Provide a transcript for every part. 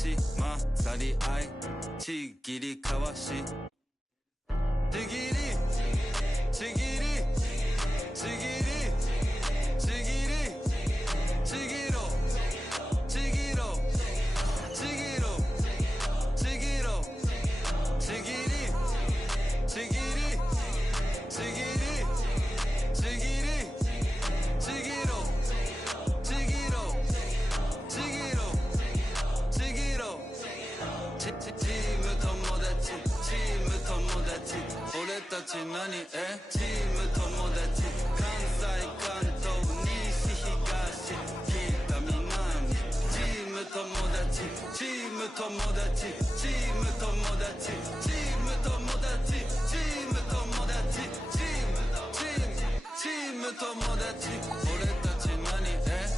ち勝り合いちぎりかわしちぎりちぎりちぎりちぎりちぎろちぎろちぎろちぎろちぎりちぎりちぎりちぎりちぎろちぎろちぎろちぎろチーム友達チーム友達俺たち何チーム友達関西関東西東北南チーム友達チーム友達チーム友達チーム友達チーム友達チーム友達俺たち何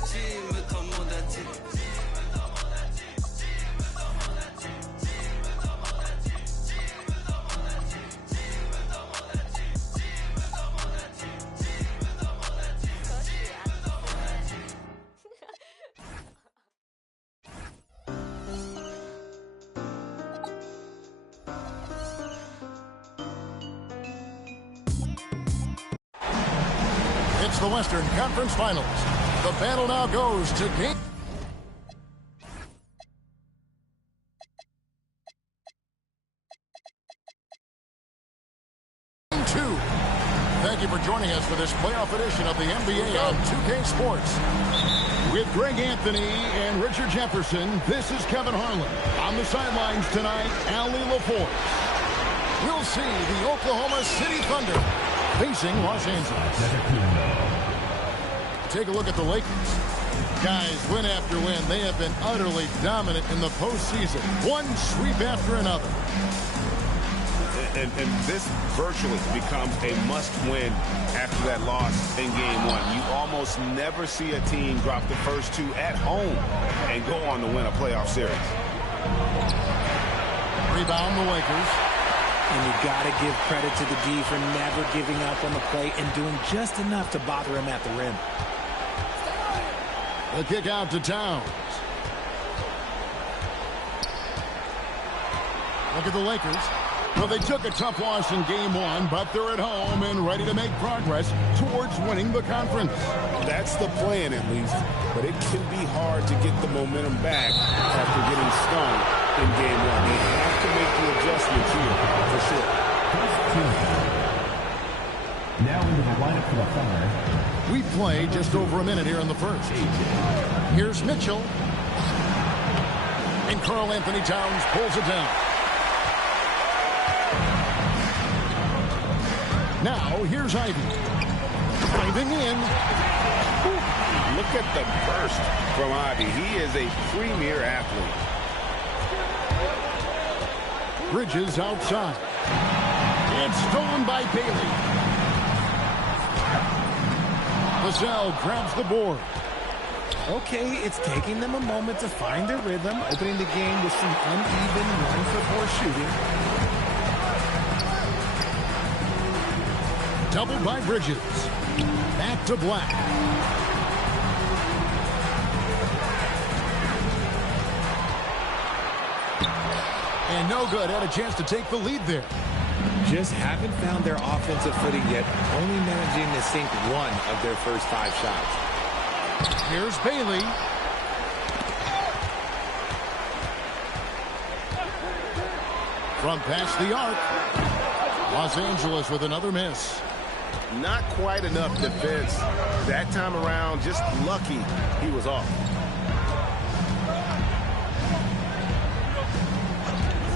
チーム友達It's the Western Conference Finals. The battle now goes to game 2. Thank you for joining us for this playoff edition of the NBA on 2K Sports. With Greg Anthony and Richard Jefferson, this is Kevin Harlan. On the sidelines tonight, Allie LaForce. We'll see the Oklahoma City Thunder facing Los Angeles. Take a look at the Lakers. Guys, win after win, they have been utterly dominant in the postseason. One sweep after another. And this virtually becomes a must-win after that loss in Game 1. You almost never see a team drop the first two at home and go on to win a playoff series. Rebound the Lakers. And you got to give credit to the D for never giving up on the play and doing just enough to bother him at the rim. The kick out to Towns. Look at the Lakers. Well, they took a tough loss in Game 1, but they're at home and ready to make progress towards winning the conference. That's the plan, at least. But it can be hard to get the momentum back after getting stung in Game 1. They have to make the adjustments here, for sure. Now into the lineup for the Thunder. We play just over a minute here in the first. Here's Mitchell. And Karl Anthony Towns pulls it down. Now, here's Ivy. Driving in. Look at the burst from Ivy. He is a premier athlete. Bridges outside. It's stolen by Bailey. Vassell grabs the board. Okay, it's taking them a moment to find their rhythm, opening the game with some uneven 1-for-4 shooting. Doubled by Bridges. Back to Black. And no good. Had a chance to take the lead there. Just haven't found their offensive footing yet, only managing to sink one of their first 5 shots. Here's Bailey. From past the arc. Los Angeles with another miss. Not quite enough defense. That time around, just lucky he was off.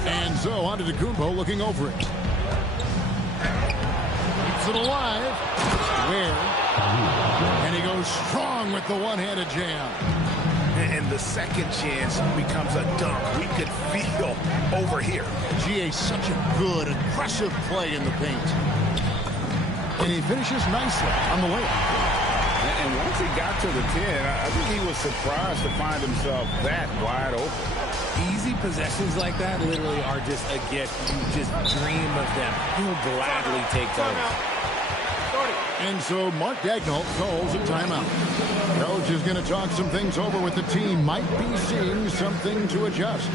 And so on to Antetokounmpo looking over it. Keeps it alive. Where? And he goes strong with the one-handed jam. And the second chance becomes a dunk. We could feel over here. GA, such a good, aggressive play in the paint. And he finishes nicely on the layup. And once he got to the 10, I think he was surprised to find himself that wide open. Easy possessions like that literally are just a gift. You just dream of them. He'll gladly take those. And so Mark Dagnall calls a timeout. Coach is going to talk some things over with the team. Might be seeing something to adjust.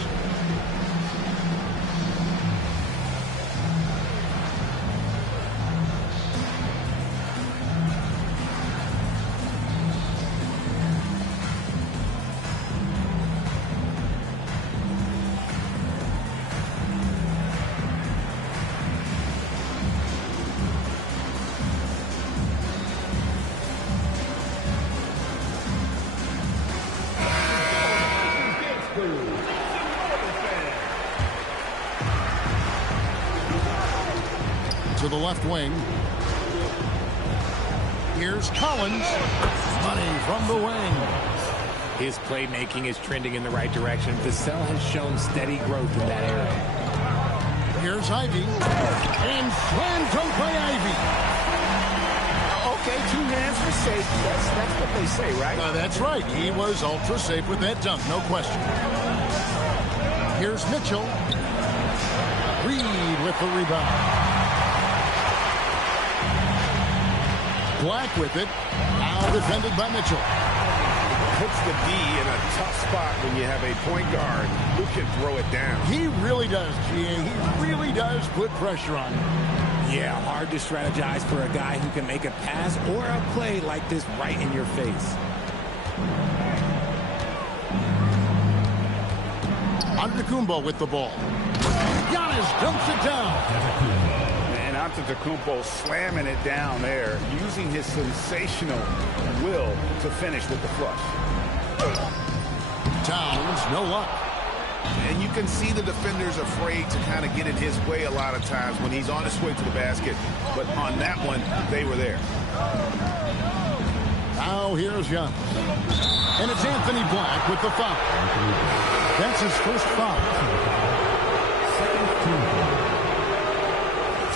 To the left wing. Here's Collins. Money from the wing. His playmaking is trending in the right direction. Vassell has shown steady growth in that area. Here's Ivy. And slam dunk by Ivy. Okay, 2 hands for safe. That's what they say, right? That's right. He was ultra safe with that dunk, no question. Here's Mitchell. Reed with the rebound. Black with it. Now defended by Mitchell. Puts the D in a tough spot when you have a point guard who can throw it down. He really does, GA. He really does put pressure on him. Yeah, hard to strategize for a guy who can make a pass or a play like this right in your face. Antetokounmpo with the ball. Giannis dumps it down. And Antetokounmpo slamming it down there, using his sensational will to finish with the flush. Towns, no luck. And you can see the defenders afraid to kind of get in his way a lot of times when he's on his way to the basket. But on that one, they were there. Now here's Young. And it's Anthony Black with the foul. That's his first foul.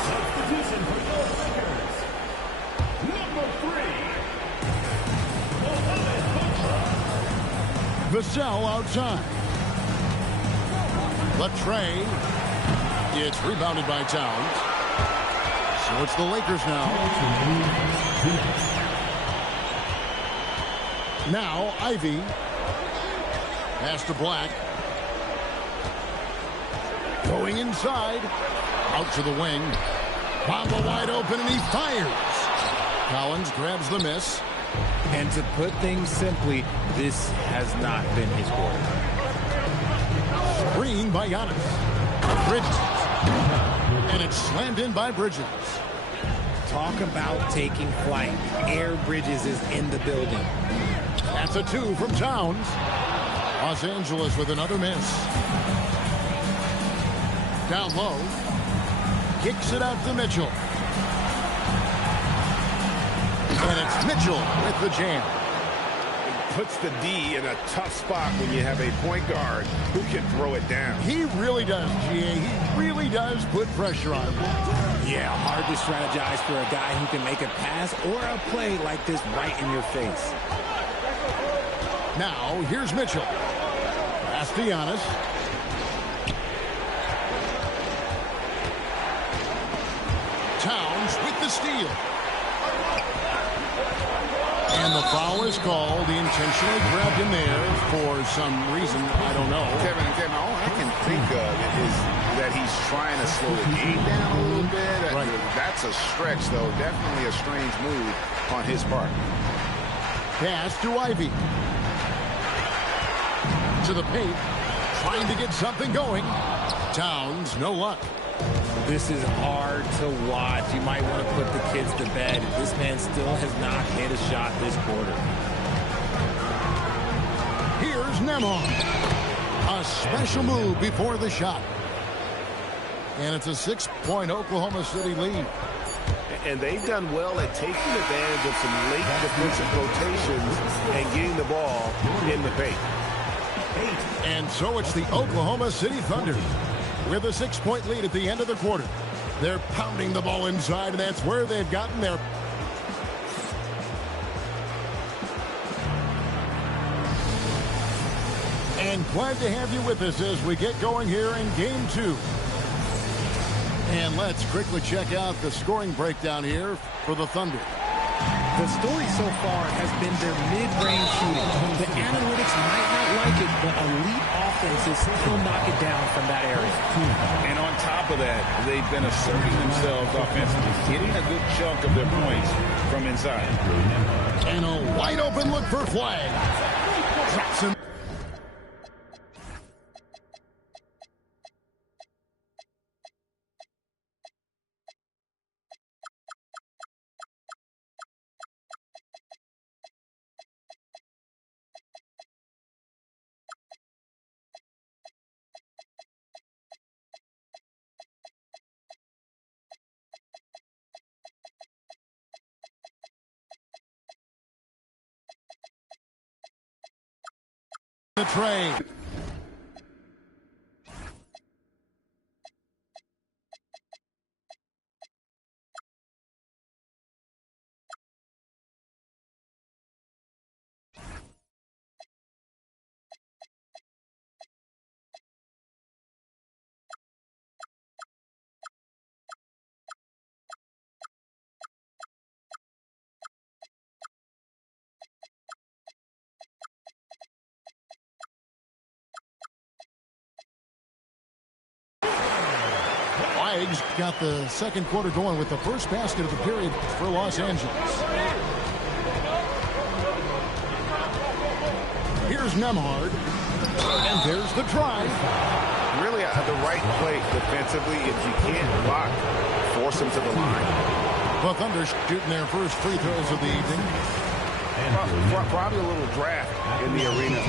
Substitution for the Lakers. Number 3. Vassell outside. Latre. It's rebounded by Towns. So it's the Lakers now. Now Ivy. Pass to Black. Going inside. Out to the wing. Bamba wide open and he fires. Collins grabs the miss. And to put things simply, this has not been his quarter. Screen by Giannis. Bridges. And it's slammed in by Bridges. Talk about taking flight. Air Bridges is in the building. That's a 2 from Towns. Los Angeles with another miss. Down low. Kicks it out to Mitchell. And it's Mitchell with the jam. Puts the D in a tough spot when you have a point guard who can throw it down. He really does, GA. He really does put pressure on him. Yeah, hard to strategize for a guy who can make a pass or a play like this right in your face. Now, here's Mitchell. Pass to Giannis. Towns with the steal. And the foul is called. He intentionally grabbed him there for some reason. I don't know. Kevin, all I can think of is that he's trying to slow the game down a little bit. Right. That's a stretch, though. Definitely a strange move on his part. Pass to Ivy. To the paint. Trying to get something going. Towns, no luck. This is hard to watch. You might want to put the kids to bed. This man still has not hit a shot this quarter. Here's Nemhard. A special move before the shot. And it's a 6-point Oklahoma City lead. And they've done well at taking advantage of some late defensive rotations and getting the ball in the paint. And so it's the Oklahoma City Thunder with a 6-point lead at the end of the quarter. They're pounding the ball inside, and that's where they've gotten their... And glad to have you with us as we get going here in Game 2. And let's quickly check out the scoring breakdown here for the Thunder. The story so far has been their mid-range shooting. The analytics might not like it, but elite offenses still knock it down from that area. And on top of that, they've been asserting themselves offensively, getting a good chunk of their points from inside. And a wide open look for Flag. Drops him. The trade. Wags got the second quarter going with the first basket of the period for Los Angeles. Here's Nemhard. And there's the drive. Really the right play defensively. If you can't block, force them to the line. The Thunder shooting their first free throws of the evening. Probably a little draft in the arena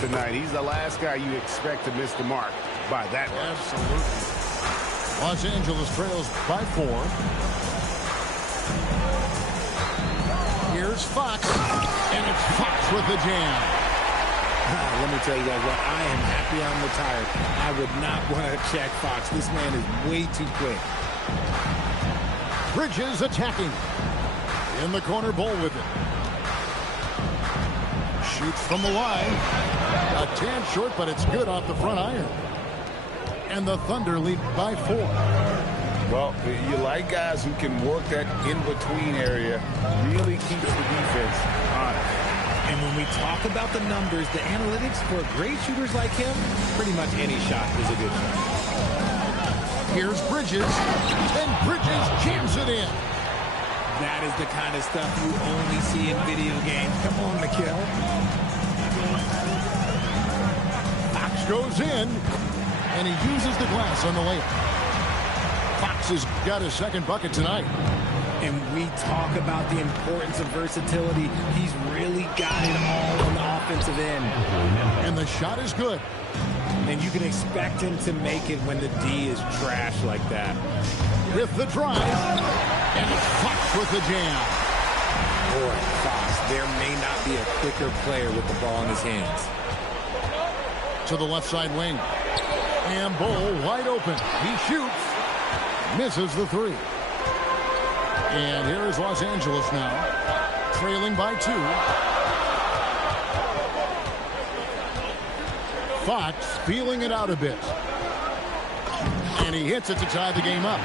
tonight. He's the last guy you expect to miss the mark by that much. Absolutely. Los Angeles trails by 4. Here's Fox. And it's Fox with the jam. Let me tell you guys what, I am happy I'm retired. I would not want to check Fox. This man is way too quick. Bridges attacking. In the corner, Bull with it. Shoots from the line. A tad short, but it's good off the front iron. And the Thunder lead by 4. Well, you like guys who can work that in-between area, really keeps the defense honest. And when we talk about the numbers, the analytics for great shooters like him, pretty much any shot is a good shot. Here's Bridges, and Bridges jams it in. That is the kind of stuff you only see in video games. Come on, Mikhail. Fox goes in. And he uses the glass on the layup. Fox has got his second bucket tonight. And we talk about the importance of versatility. He's really got it all on the offensive end. And the shot is good. And you can expect him to make it when the D is trash like that. With the drive. And it's Fox with the jam. Boy, Fox, there may not be a quicker player with the ball in his hands. To the left side wing. And Bull wide open. He shoots. Misses the 3. And here is Los Angeles now. Trailing by 2. Fox feeling it out a bit. And he hits it to tie the game up.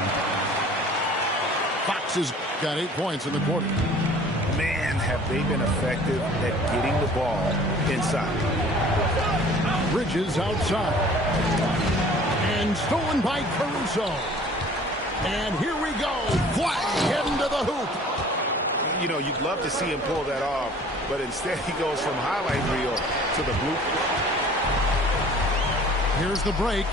Fox has got 8 points in the quarter. Man, have they been effective at getting the ball inside. Bridges outside. And stolen by Caruso. And here we go. Flash heading to the hoop. You know, you'd love to see him pull that off, but instead he goes from highlight reel to the blooper. Here's the break.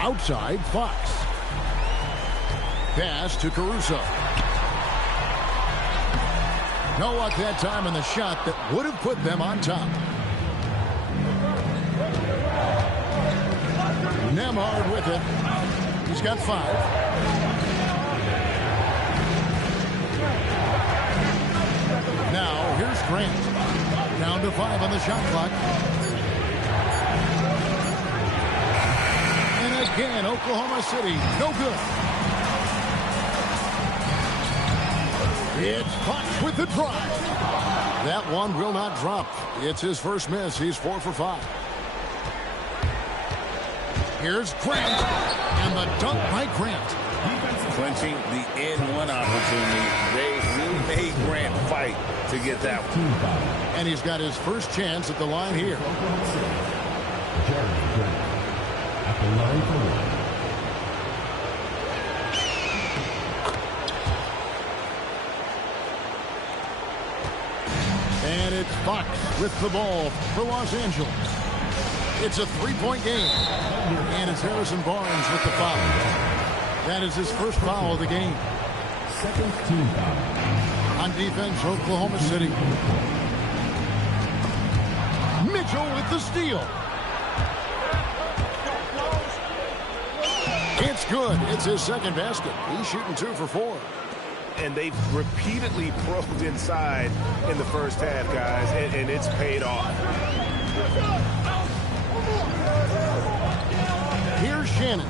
Outside, Fox. Pass to Caruso. No luck that time in the shot that would have put them on top. Nemhard with it. He's got 5. Now, here's Grant. Down to 5 on the shot clock. And again, Oklahoma City, no good. It's Fox with the drive. That one will not drop. It's his first miss. He's 4 for 5. Here's Grant. And the dunk by Grant. Clinching the N1 opportunity. He made Grant fight to get that one. And he's got his first chance at the line here. At the line for one. And it's Fox with the ball for Los Angeles. It's a three-point game. And it's Harrison Barnes with the foul. That is his first foul of the game. Second team foul. On defense, Oklahoma City. Mitchell with the steal. It's good. It's his second basket. He's shooting 2 for 4. And they've repeatedly probed inside in the first half, guys, and it's paid off. Here's Shannon.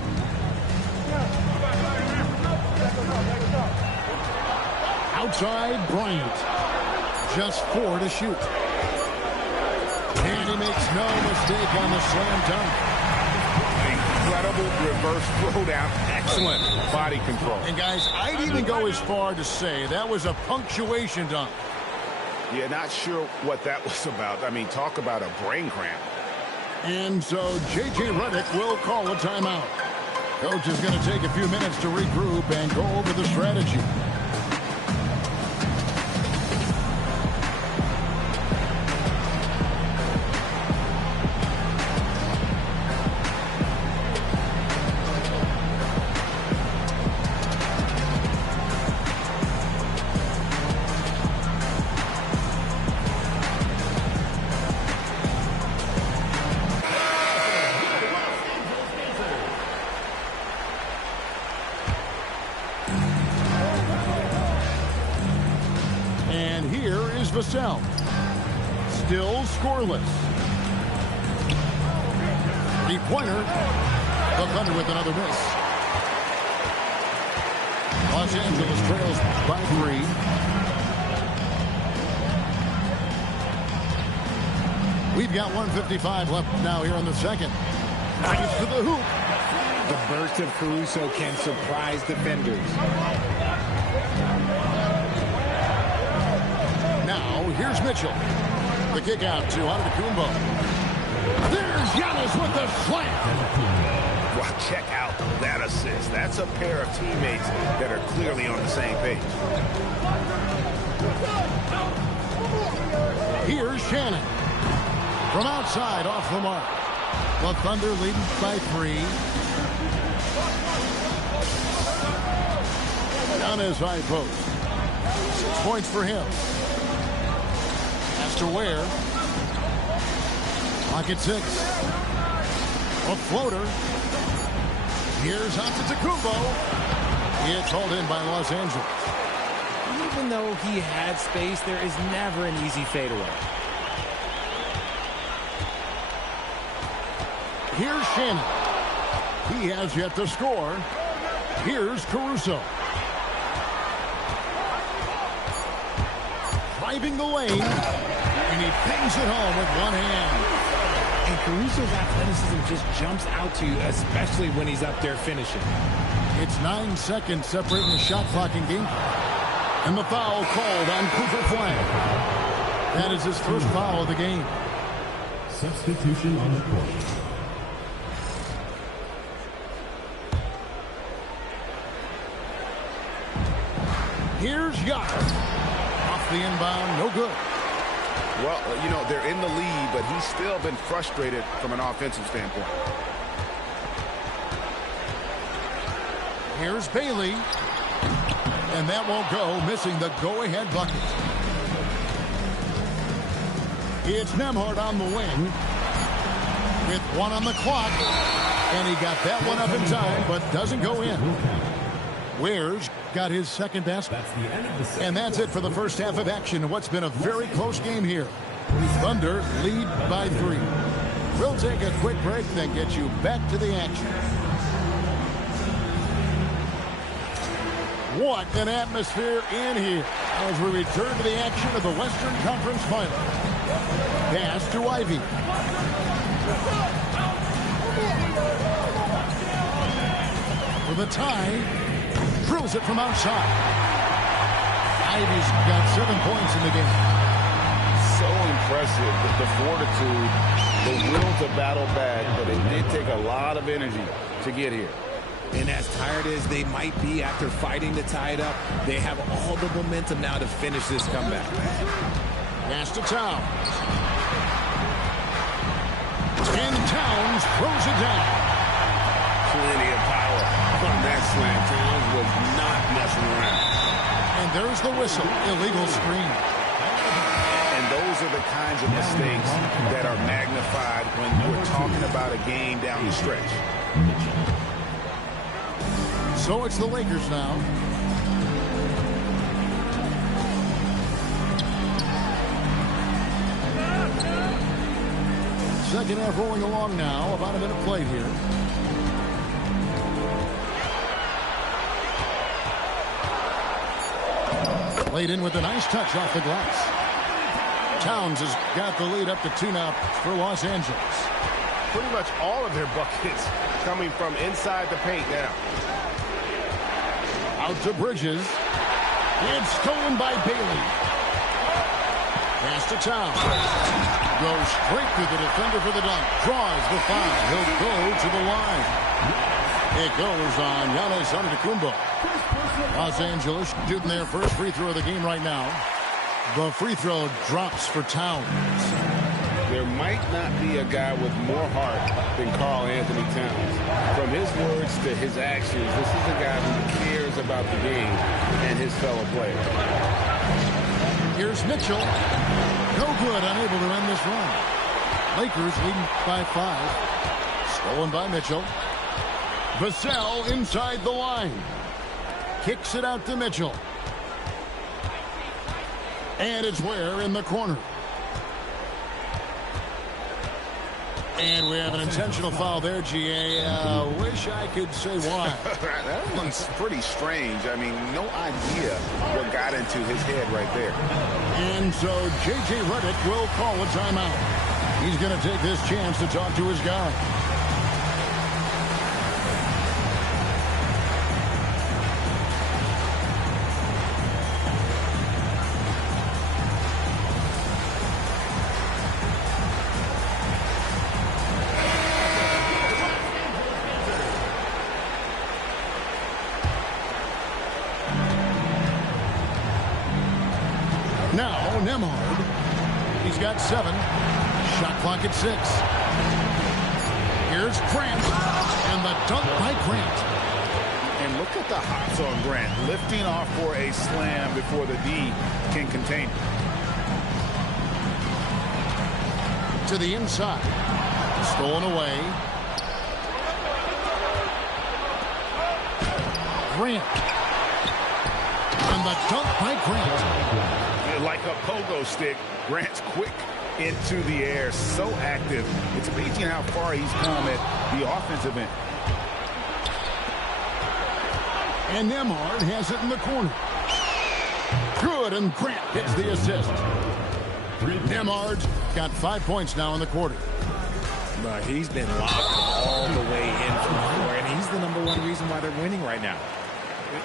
Outside, Bryant. Just 4 to shoot. And he makes no mistake on the slam dunk. Incredible reverse throwdown. Excellent body control. And, guys, I'd even go as far to say that was a punctuation dunk. Yeah, not sure what that was about. I mean, talk about a brain cramp. And so J.J. Redick will call a timeout. Coach is going to take a few minutes to regroup and go over the strategy. Vassell. Still scoreless. 3-pointer. The Thunder with another miss. Los Angeles trails by 3. We've got 1:55 left now here in the second. Nice to the hoop. The burst of Caruso can surprise defenders. Now, here's Mitchell. The kick out to Antetokounmpo. There's Giannis with the slam. Well, check out that assist. That's a pair of teammates that are clearly on the same page. Here's Shannon. From outside, off the mark. The Thunder leading by 3. On his high post. 6 points for him. To Ware. Pocket 6. A floater. Here's Antetokounmpo. It's hauled in by Los Angeles. Even though he had space, there is never an easy fadeaway. Here's Shannon. He has yet to score. Here's Caruso. Driving the lane. And he pings it home with one hand. And Caruso's athleticism just jumps out to you, especially when he's up there finishing. It's 9 seconds separating the shot clock and game. And the foul called on Cooper Flag. That is his first foul of the game. Substitution on the court. Here's Giannis. Off the inbound, no good. Well, you know, they're in the lead, but he's still been frustrated from an offensive standpoint. Here's Bailey. And that won't go, missing the go-ahead bucket. It's Nembhard on the wing. With 1 on the clock. And he got that one up in time, but doesn't go in. Ware's got his second basket. And that's it for the first half of action in what's been a very close game here. Thunder lead by 3. We'll take a quick break, then get you back to the action. What an atmosphere in here as we return to the action of the Western Conference Final. Pass to Ivy. For the tie. Drills it from outside. Ivy's got 7 points in the game. So impressive, the fortitude, the will to battle back, but it did take a lot of energy to get here. And as tired as they might be after fighting to tie it up, they have all the momentum now to finish this comeback. Pass to Towns. And Towns throws it down. Plenty of power on that slam. Towns was not messing around. And there's the whistle. Illegal screen. And those are the kinds of mistakes that are magnified when we're talking about a game down the stretch. So it's the Lakers now. Second half rolling along now. About a minute played here. Played in with a nice touch off the glass. Towns has got the lead up to 2 now for Los Angeles. Pretty much all of their buckets coming from inside the paint now. Out to Bridges. It's stolen by Bailey. Pass to Towns. Goes straight through the defender for the dunk. Draws the foul. He'll go to the line. It goes on Giannis Antetokounmpo. Los Angeles shooting their first free throw of the game right now. The free throw drops for Towns. There might not be a guy with more heart than Karl Anthony Towns. From his words to his actions, this is a guy who cares about the game and his fellow players. Here's Mitchell. No good, unable to end this run. Lakers leading by 5. Stolen by Mitchell. Vassell inside the line. Kicks it out to Mitchell. And it's Ware in the corner. And we have an intentional foul there, GA. Wish I could say why. That one's pretty strange. I mean, no idea what got into his head right there. And so J.J. Redick will call a timeout. He's going to take this chance to talk to his guy. Now, Nembhard. He's got 7. Shot clock at 6. Here's Grant. And the dunk by Grant. And look at the hops on Grant. Lifting off for a slam before the D can contain it. To the inside. Stolen away. Grant. And the dunk by Grant. Like a pogo stick, Grant's quick into the air, so active. It's amazing how far he's come at the offensive end. And Nembhard has it in the corner. Good, and Grant gets the assist. Nembhard's got 5 points now in the quarter. He's been locked all the way in from the floor, and he's the #1 reason why they're winning right now.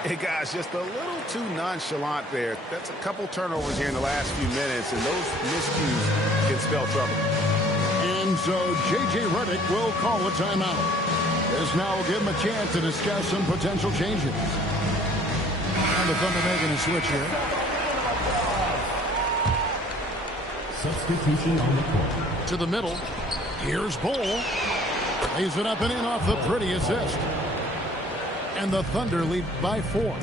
Hey, guys, just a little too nonchalant there. That's a couple turnovers here in the last few minutes, and those miscues can spell trouble. And so J.J. Redick will call a timeout. This now will give him a chance to discuss some potential changes. And the Thunder making a switch here. Substitution on the court. To the middle. Here's Bol. Lays it up and in off the pretty assist. And the Thunder lead by 4.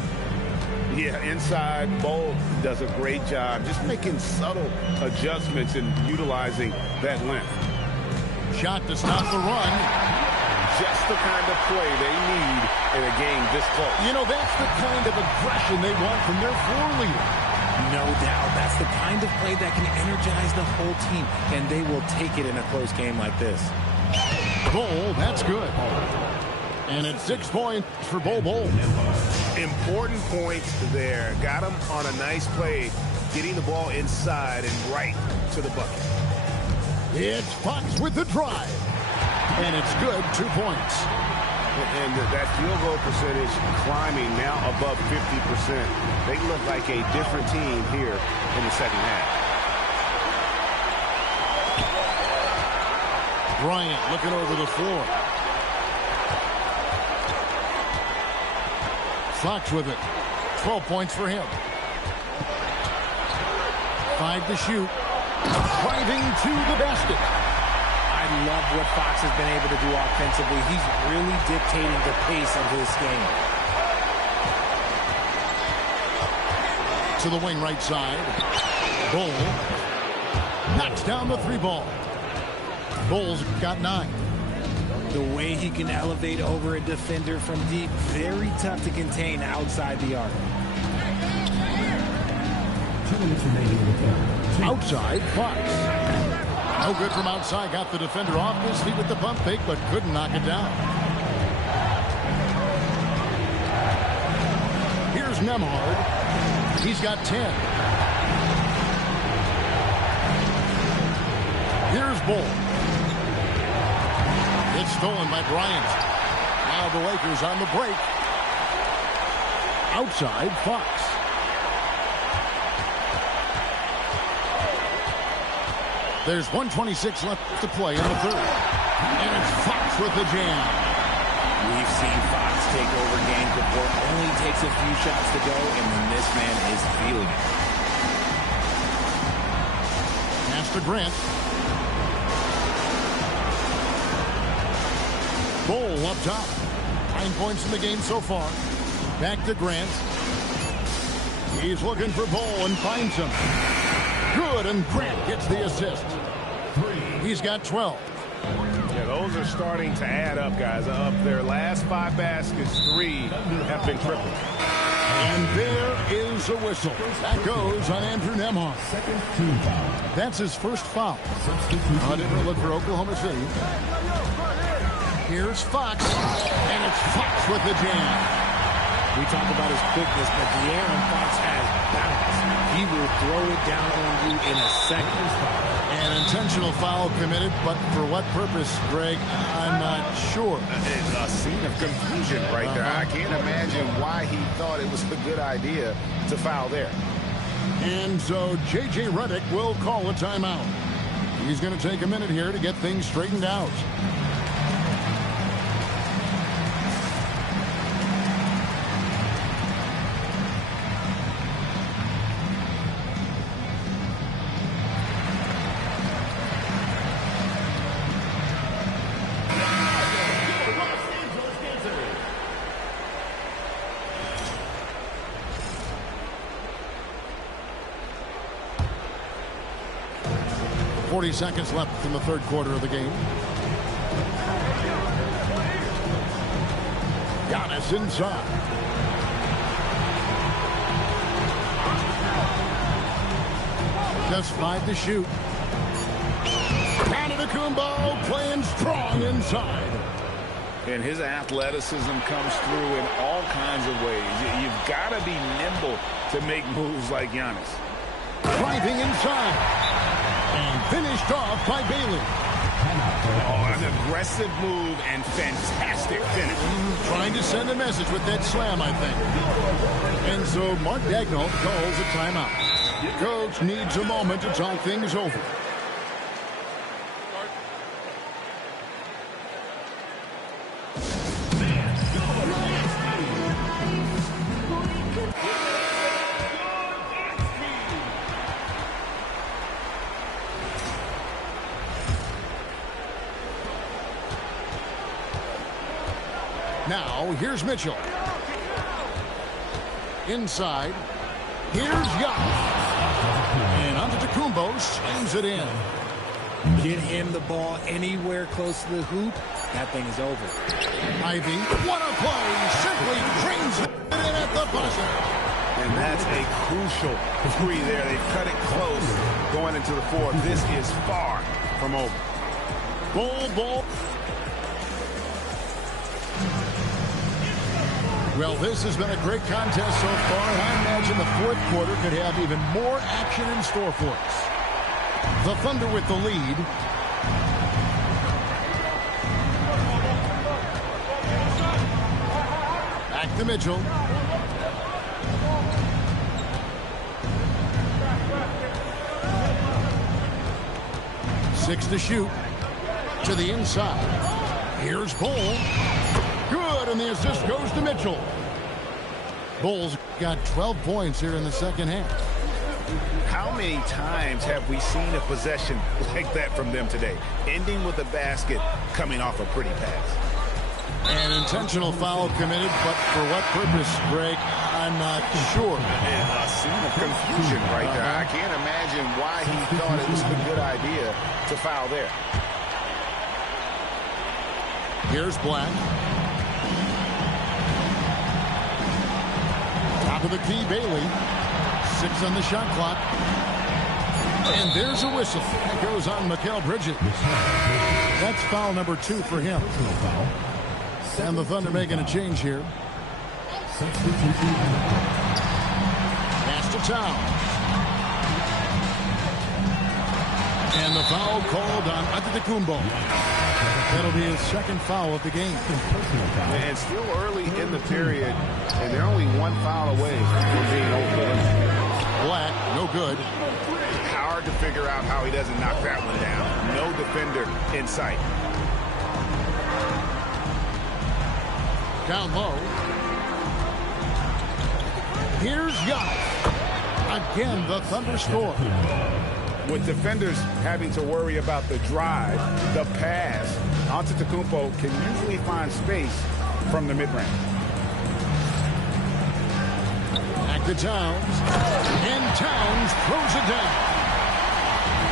Yeah, inside, Bol does a great job just making subtle adjustments and utilizing that length. Shot to stop the run. Just the kind of play they need in a game this close. You know, that's the kind of aggression they want from their floor leader. No doubt. That's the kind of play that can energize the whole team, and they will take it in a close game like this. Bol, that's good. And it's 6 points for Bol. Important points there. Got him on a nice play, getting the ball inside and right to the bucket. It's Fox with the drive. And it's good, 2 points. And that field goal percentage climbing now above 50%. They look like a different team here in the second half. Bryant looking over the floor. Fox with it. 12 points for him. 5 to shoot. Driving to the basket. I love what Fox has been able to do offensively. He's really dictating the pace of this game. To the wing right side. Bull knocks down the 3 ball. Bull's got 9. The way he can elevate over a defender from deep, very tough to contain outside the arc. 2 minutes remaining in the game. Outside, Fox. No good from outside. Got the defender off his feet with the pump fake, but couldn't knock it down. Here's Nemhard. He's got 10. Here's Bull. It's stolen by Bryant. Now the Lakers on the break. Outside, Fox. There's 1:26 left to play in the third. And it's Fox with the jam. We've seen Fox take over games before. Only takes a few shots to go, and then this man is feeling it. Pass to Grant. Bull up top. 9 points in the game so far. Back to Grant. He's looking for Bull and finds him. Good, and Grant gets the assist. He's got 12. Yeah, those are starting to add up, guys. Up their last 5 baskets, 3 have been triple. And there is a whistle. That goes on Andrew Nemhard. Second team foul. That's his first foul. Substitution. A different look for Oklahoma City. Here's Fox, and it's Fox with the jam. We talk about his quickness, but De'Aaron Fox has balance. He will throw it down on you in a second. An intentional foul committed, but for what purpose, Greg? I'm not sure. It's a scene of confusion right there. I can't imagine why he thought it was a good idea to foul there. And so J.J. Redick will call a timeout. He's going to take a minute here to get things straightened out. Seconds left in the third quarter of the game. Giannis inside. Just 5 to shoot. Antetokounmpo playing strong inside. And his athleticism comes through in all kinds of ways. You've got to be nimble to make moves like Giannis. Driving inside. And finished off by Bailey. Oh, an aggressive move and fantastic finish. Trying to send a message with that slam, I think. And so Mark Daigneault calls a timeout. Coach needs a moment to talk things over. Now, here's Mitchell. Inside. Here's Giannis. And Antetokounmpo slams it in. Get him the ball anywhere close to the hoop. That thing is over. Ivy, what a play. Simply drains it in at the buzzer. And that's a crucial 3 there. They cut it close going into the 4th. This is far from over. Ball. Well, this has been a great contest so far, and I imagine the fourth quarter could have even more action in store for us. The Thunder with the lead. to Mitchell. Six to shoot. To the inside. Here's Bull. Good, and the assist goes to Mitchell. Bull's got 12 points here in the second half. How many times have we seen a possession like that from them today? Ending with a basket, coming off a pretty pass. An intentional foul committed, but for what purpose, Greg? I'm not sure. And a scene of confusion right there. I can't imagine why he thought it was a good idea to foul there. Here's Black. Top of the key, Bailey. 6 on the shot clock. And there's a whistle. That goes on Mikal Bridges. That's foul number 2 for him. And the Thunder making a change here. Pass to Town. And the foul called on Antetokounmpo. That'll be his second foul of the game. And still early in the period, and they're only 1 foul away from being open. Black, no good. Hard to figure out how he doesn't knock that one down. No defender in sight. Down low. Here's Giannis. Again, the Thunder score. With defenders having to worry about the drive, the pass, Antetokounmpo can usually find space from the mid-range. Back to Towns. And Towns throws it down.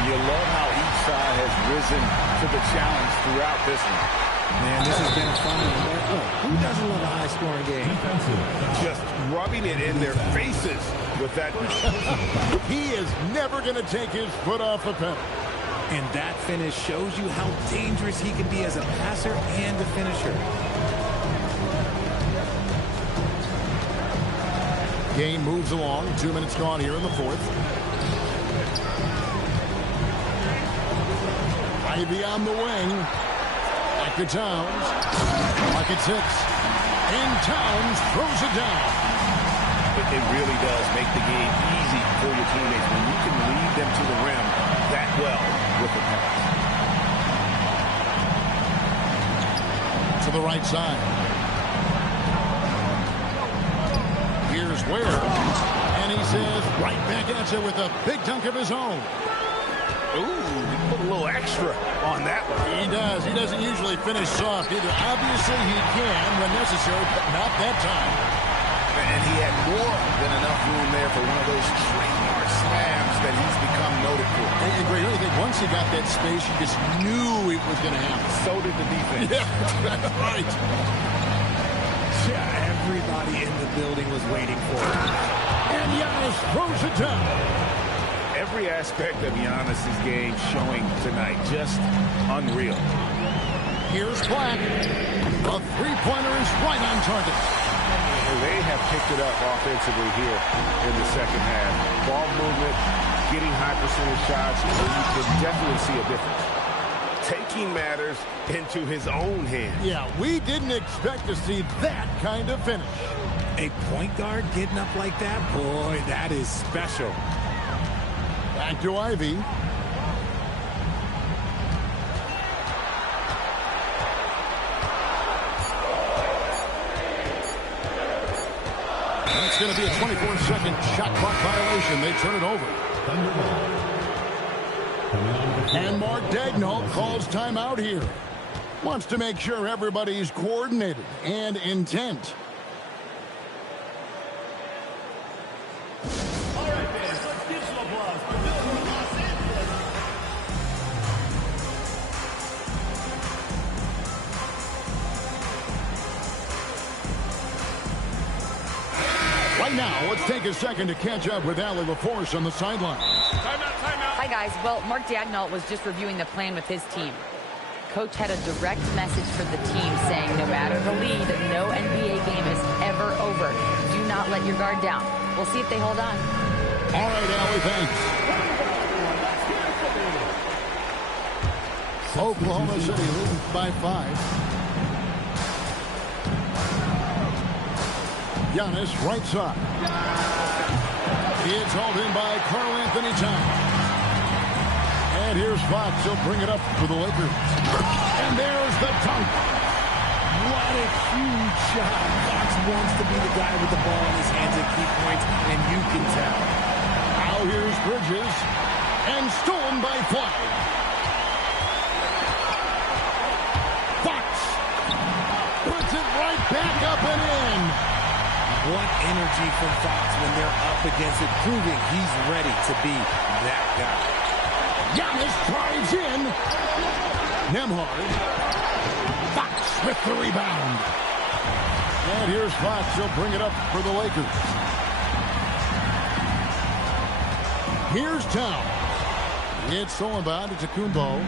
You love how each side has risen to the challenge throughout this one. Man, this has been a fun one. Look, who doesn't love a high-scoring game? Just rubbing it in their faces with that. He is never going to take his foot off the pedal. And that finish shows you how dangerous he can be as a passer and a finisher. Game moves along. 2 minutes gone here in the fourth. Ivy on the wing. Back to Towns. Pocket 6. And Towns throws it down. It really does make the game easy for your teammates when you can lead them to the rim that well with the pass. To the right side. Here's Ware. And he says right back at you with a big dunk of his own. Ooh, he put a little extra on that one. He does. He doesn't usually finish soft either. Obviously, he can when necessary, but not that time. And he had more than enough room there for one of those trademark slams that he's become noted for. And Greg, I think once he got that space, you just knew it was going to happen. So did the defense. Yeah, that's right. Yeah, everybody in the building was waiting for it. And Giannis throws it down. Every aspect of Giannis's game showing tonight. Just unreal. Here's Black. A three-pointer is right on target. They have picked it up offensively here in the second half. Ball movement, getting high percentage shots. You can definitely see a difference. Taking matters into his own hands. Yeah, we didn't expect to see that kind of finish. A point guard getting up like that? Boy, that is special. Back to Ivy. That's going to be a 24-second shot clock violation. They turn it over. And Mark Daigneault calls timeout here. Wants to make sure everybody's coordinated and intent. All right, fans, let's give some applause for Bill from Los Angeles. Right now, let's take a second to catch up with Allie LaForce on the sideline. Hi, guys. Well, Mark Daigneault was just reviewing the plan with his team. Coach had a direct message for the team saying no matter the lead, no NBA game is ever over. Do not let your guard down. We'll see if they hold on. All right, Allie, thanks. Oklahoma City leading by 5. Giannis right side. It's hauled in by Karl-Anthony Towns. And here's Fox. He'll bring it up for the Lakers. And there's the dunk. What a huge shot. Fox wants to be the guy with the ball in his hands at key points, and you can tell. Now here's Bridges. And stolen by Fly. Fox puts it right back up and in. What energy from Fox when they're up against it, proving he's ready to be that guy. Giannis drives in. Nembhard. Fox with the rebound. And here's Fox. He'll bring it up for the Lakers. Here's Town. It's stolen by Antetokounmpo.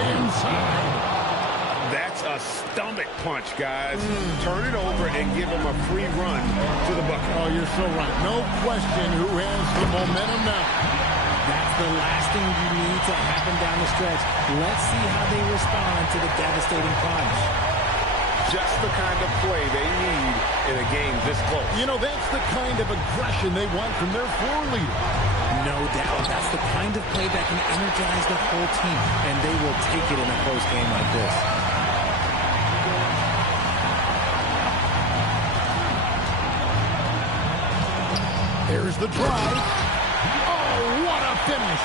Inside. That's a stomach punch, guys. Turn it over and give him a free run to the bucket. Oh, you're so right. No question who has the momentum now. That's the last thing you need to happen down the stretch. Let's see how they respond to the devastating punch. Just the kind of play they need in a game this close. You know, that's the kind of aggression they want from their floor leader. No doubt. That's the kind of play that can energize the whole team, and they will take it in a close game like this. There's the drive. Oh, what a finish.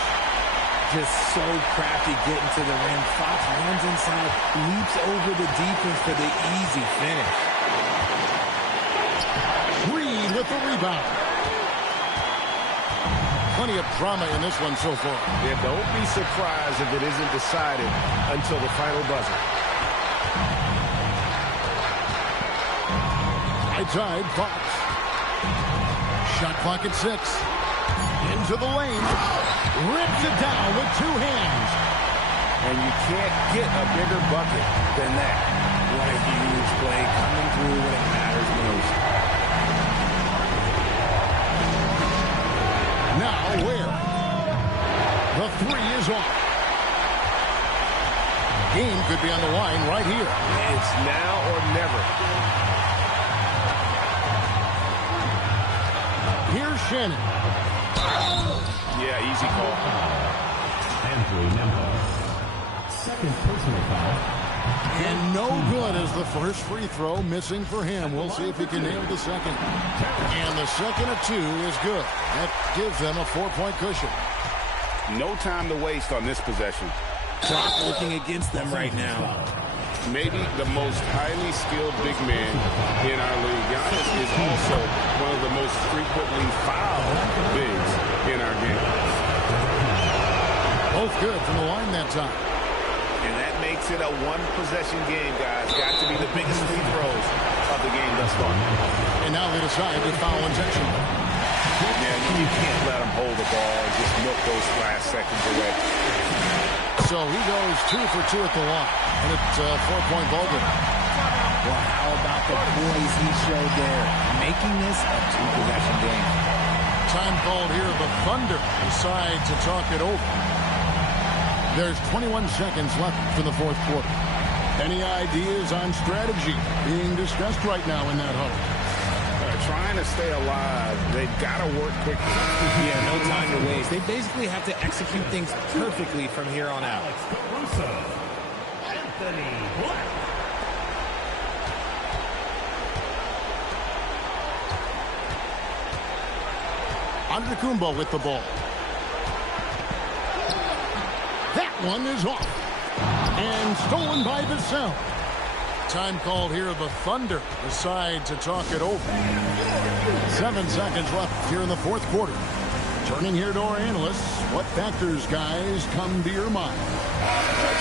Just so crafty getting to the rim. Fox runs inside, leaps over the defense for the easy finish. Reed with the rebound. Plenty of drama in this one so far. Yeah, don't be surprised if it isn't decided until the final buzzer. Right side, Fox. Shot clock at 6. Into the lane. Rips it down with 2 hands. And you can't get a bigger bucket than that. What a huge play coming through when it matters most. Now where? The 3 is off. Game could be on the line right here. It's now or never. Here's Shannon. Yeah, easy call. Andrew Nembhard. Second personal foul. And no good as the first free throw missing for him. We'll see if he can nail the second. And the second of 2 is good. That gives them a 4-point cushion. No time to waste on this possession. Clock working against them right now. Maybe the most highly skilled big man in our league. Giannis is also one of the most frequently fouled bigs in our game. Both good from the line that time. And that makes it a one-possession game, guys. Got to be the biggest free throws of the game thus far. And now they decide to foul intention. Yeah, you can't let them hold the ball and just milk those last seconds away. So he goes 2 for 2 at the line. And it's a 4-point ball game. Well, how about the poise he showed there, making this a 2-possession game. Time called here. The Thunder decide to talk it over. There's 21 seconds left for the 4th quarter. Any ideas on strategy being discussed right now in that huddle? Trying to stay alive, they've got to work quickly. Yeah, no time to waste. They basically have to execute things perfectly from here on out. Antetokounmpo with the ball. That one is off. And stolen by Vassell. Time called here. The Thunder decide to talk it over. 7 seconds left here in the 4th quarter. Turning here to our analysts. What factors, guys, come to your mind?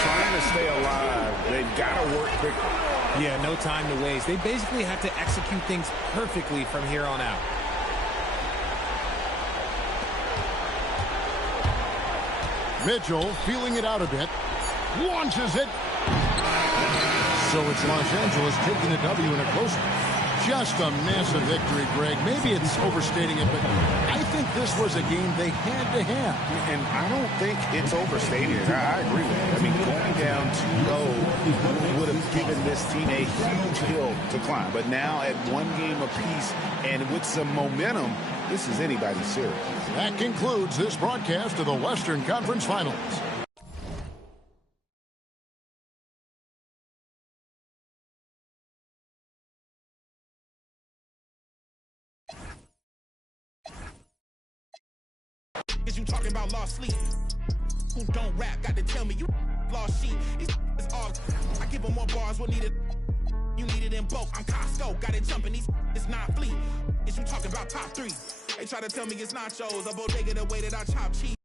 Trying to stay alive, they've got to work quickly. Yeah, no time to waste. They basically have to execute things perfectly from here on out. Mitchell feeling it out a bit. Launches it. So it's Los Angeles taking the W in a close one. Just a massive victory, Greg. Maybe it's overstating it, but I think this was a game they had to have. And I don't think it's overstating it. I agree with you. I mean, going down 2-0 would have given this team a huge hill to climb. But now at one game apiece and with some momentum, this is anybody's series. That concludes this broadcast of the Western Conference Finals. Is you talking about lost sleep? Who don't rap? Got to tell me you lost sheep. These is all. I give them more bars. What needed? You need it in bulk. I'm Costco. Got it jumping. These is not fleet. Is you talking about top 3? They try to tell me it's nachos. A bodega the way that I chop cheese.